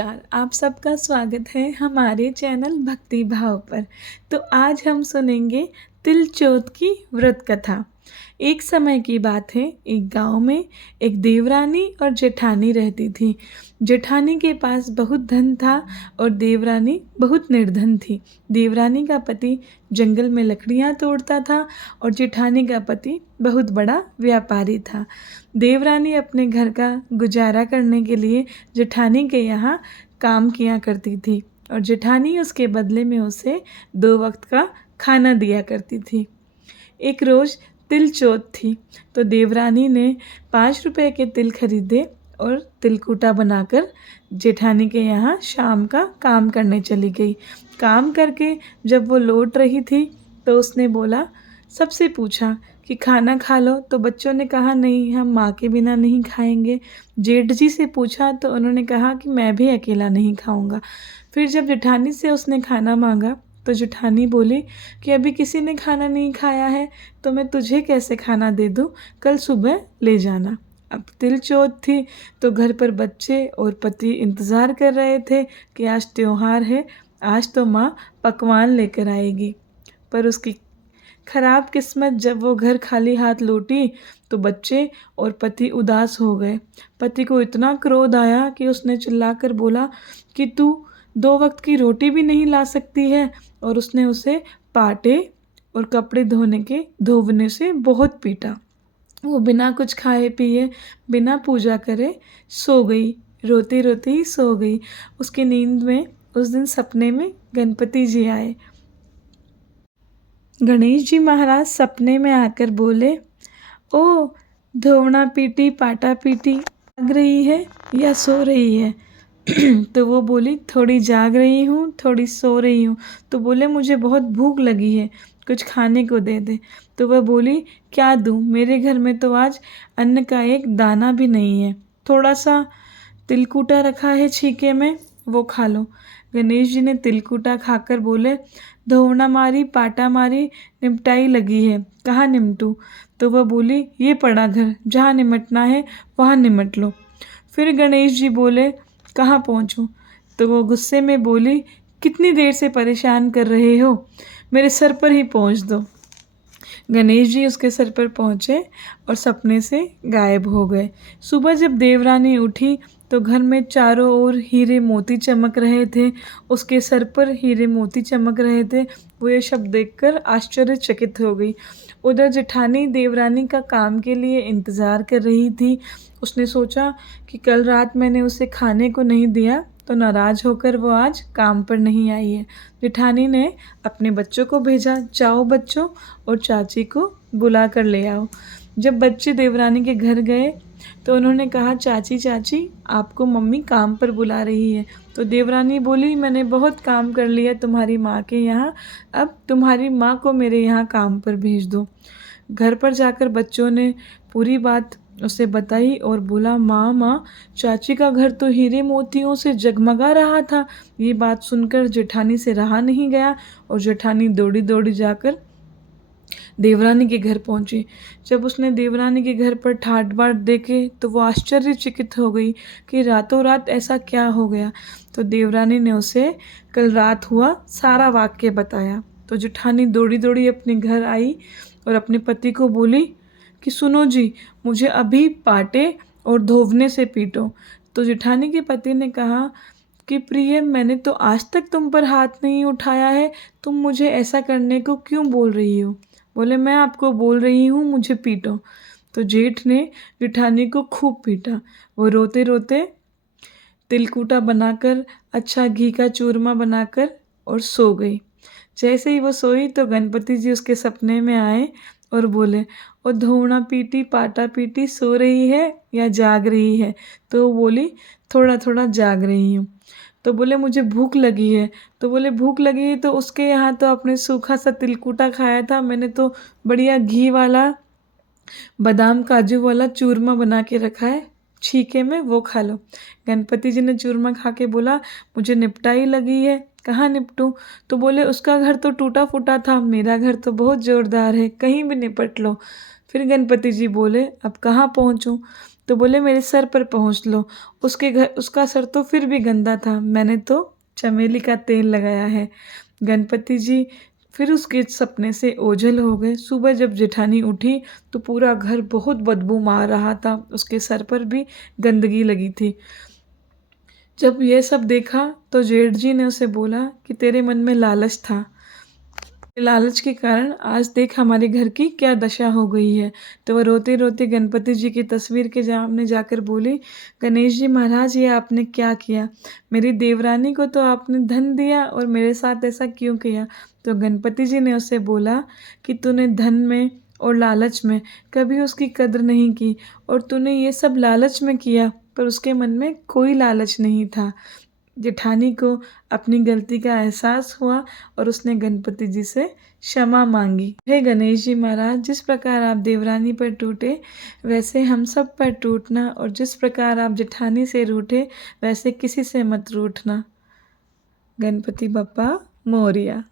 नमस्कार, आप सबका स्वागत है हमारे चैनल भक्ति भाव पर। तो आज हम सुनेंगे तिल चौथ की व्रत कथा। एक समय की बात है, एक गांव में एक देवरानी और जेठानी रहती थी। जेठानी के पास बहुत धन था और देवरानी बहुत निर्धन थी। देवरानी का पति जंगल में लकड़ियां तोड़ता था और जेठानी का पति बहुत बड़ा व्यापारी था। देवरानी अपने घर का गुजारा करने के लिए जेठानी के यहाँ काम किया करती थी और जेठानी उसके बदले में उसे 2 वक्त का खाना दिया करती थी। एक रोज़ तिल चौथ थी तो देवरानी ने 5 रुपए के तिल खरीदे और तिलकूटा बनाकर जेठानी के यहाँ शाम का काम करने चली गई। काम करके जब वो लौट रही थी तो उसने बोला, सबसे पूछा कि खाना खा लो, तो बच्चों ने कहा नहीं, हम माँ के बिना नहीं खाएंगे। जेठ जी से पूछा तो उन्होंने कहा कि मैं भी अकेला नहीं खाऊंगा। फिर जब जेठानी से उसने खाना मांगा तो जेठानी बोली कि अभी किसी ने खाना नहीं खाया है तो मैं तुझे कैसे खाना दे दूँ, कल सुबह ले जाना। अब तिल चौथ थी तो घर पर बच्चे और पति इंतज़ार कर रहे थे कि आज त्योहार है, आज तो माँ पकवान लेकर आएगी। पर उसकी खराब किस्मत, जब वो घर खाली हाथ लौटी तो बच्चे और पति उदास हो गए। पति को इतना क्रोध आया कि उसने चिल्लाकर बोला कि तू 2 वक्त की रोटी भी नहीं ला सकती है, और उसने उसे पाटे और कपड़े धोने से बहुत पीटा। वो बिना कुछ खाए पिए, बिना पूजा करे सो गई, रोते रोते ही सो गई। उसकी नींद में उस दिन सपने में गणपति जी आए। गणेश जी महाराज सपने में आकर बोले, ओ धोवना पीटी पाटा पीटी, जाग रही है या सो रही है? तो वो बोली, थोड़ी जाग रही हूँ, थोड़ी सो रही हूँ। तो बोले, मुझे बहुत भूख लगी है, कुछ खाने को दे दे। तो वह बोली, क्या दूँ, मेरे घर में तो आज अन्न का एक दाना भी नहीं है, थोड़ा सा तिलकूटा रखा है छीके में, वो खा लो। गणेश जी ने तिलकूटा खाकर बोले, धोवना मारी पाटा मारी, निपटाई लगी है, कहाँ निमटूं? तो वह बोली, ये पड़ा घर, जहाँ निमटना है वहाँ निमट लो। फिर गणेश जी बोले, कहाँ पहुँचूं? तो वो गुस्से में बोली, कितनी देर से परेशान कर रहे हो, मेरे सर पर ही पहुँच दो। गणेश जी उसके सर पर पहुँचे और सपने से गायब हो गए। सुबह जब देवरानी उठी तो घर में चारों ओर हीरे मोती चमक रहे थे, उसके सर पर हीरे मोती चमक रहे थे। वो ये शब्द देखकर आश्चर्यचकित हो गई। उधर जेठानी देवरानी का काम के लिए इंतज़ार कर रही थी। उसने सोचा कि कल रात मैंने उसे खाने को नहीं दिया तो नाराज़ होकर वो आज काम पर नहीं आई है। जेठानी ने अपने बच्चों को भेजा, जाओ बच्चों और चाची को बुला कर ले आओ। जब बच्चे देवरानी के घर गए तो उन्होंने कहा, चाची चाची आपको मम्मी काम पर बुला रही है। तो देवरानी बोली, मैंने बहुत काम कर लिया तुम्हारी माँ के यहाँ, अब तुम्हारी माँ को मेरे यहाँ काम पर भेज दो। घर पर जाकर बच्चों ने पूरी बात उसे बताई और बोला, माँ चाची का घर तो हीरे मोतियों से जगमगा रहा था। ये बात सुनकर जेठानी से रहा नहीं गया और जेठानी दौड़ी दौड़ी जाकर देवरानी के घर पहुंची। जब उसने देवरानी के घर पर ठाट बाट देखे तो वो आश्चर्यचकित हो गई कि रातों रात ऐसा क्या हो गया। तो देवरानी ने उसे कल रात हुआ सारा वाक्य बताया। तो जेठानी दौड़ी दौड़ी अपने घर आई और अपने पति को बोली कि सुनो जी, मुझे अभी पाटे और धोवने से पीटो। तो जेठानी के पति ने कहा कि प्रिय, मैंने तो आज तक तुम पर हाथ नहीं उठाया है, तुम मुझे ऐसा करने को क्यों बोल रही हो? बोले, मैं आपको बोल रही हूँ, मुझे पीटो। तो जेठ ने जेठानी को खूब पीटा। वो रोते रोते तिलकूटा बनाकर, अच्छा घी का चूरमा बनाकर और सो गई। जैसे ही वो सोई तो गणपति जी उसके सपने में आए और बोले, और धोवना पीटी पाटा पीटी, सो रही है या जाग रही है? तो वो बोली, थोड़ा थोड़ा जाग रही हूँ। तो बोले, मुझे भूख लगी है। तो बोले, भूख लगी है तो उसके यहाँ तो आपने सूखा सा तिलकूटा खाया था, मैंने तो बढ़िया घी वाला बादाम काजू वाला चूरमा बना के रखा है छीके में, वो खा लो। गणपति जी ने चूरमा खा के बोला, मुझे निपटाई लगी है, कहाँ निपटूं? तो बोले, उसका घर तो टूटा फूटा था, मेरा घर तो बहुत ज़ोरदार है, कहीं भी निपट लो। फिर गणपति जी बोले, अब कहाँ पहुँचूं? तो बोले मेरे सर पर पहुँच लो। उसका सर तो फिर भी गंदा था, मैंने तो चमेली का तेल लगाया है। गणपति जी फिर उसके सपने से ओझल हो गए। सुबह जब जेठानी उठी तो पूरा घर बहुत बदबू मार रहा था, उसके सर पर भी गंदगी लगी थी। जब यह सब देखा तो जेठ जी ने उसे बोला कि तेरे मन में लालच था, लालच के कारण आज देख हमारे घर की क्या दशा हो गई है। तो वह रोते रोते गणपति जी की तस्वीर के सामने जाकर बोली, गणेश जी महाराज ये आपने क्या किया? मेरी देवरानी को तो आपने धन दिया और मेरे साथ ऐसा क्यों किया? तो गणपति जी ने उसे बोला कि तूने धन में और लालच में कभी उसकी कद्र नहीं की, और तूने ये सब लालच में किया, पर उसके मन में कोई लालच नहीं था। जेठानी को अपनी गलती का एहसास हुआ और उसने गणपति जी से क्षमा मांगी। हे गणेश जी महाराज, जिस प्रकार आप देवरानी पर टूटे वैसे हम सब पर टूटना, और जिस प्रकार आप जेठानी से रूठे वैसे किसी से मत रूठना। गणपति बप्पा मोरया।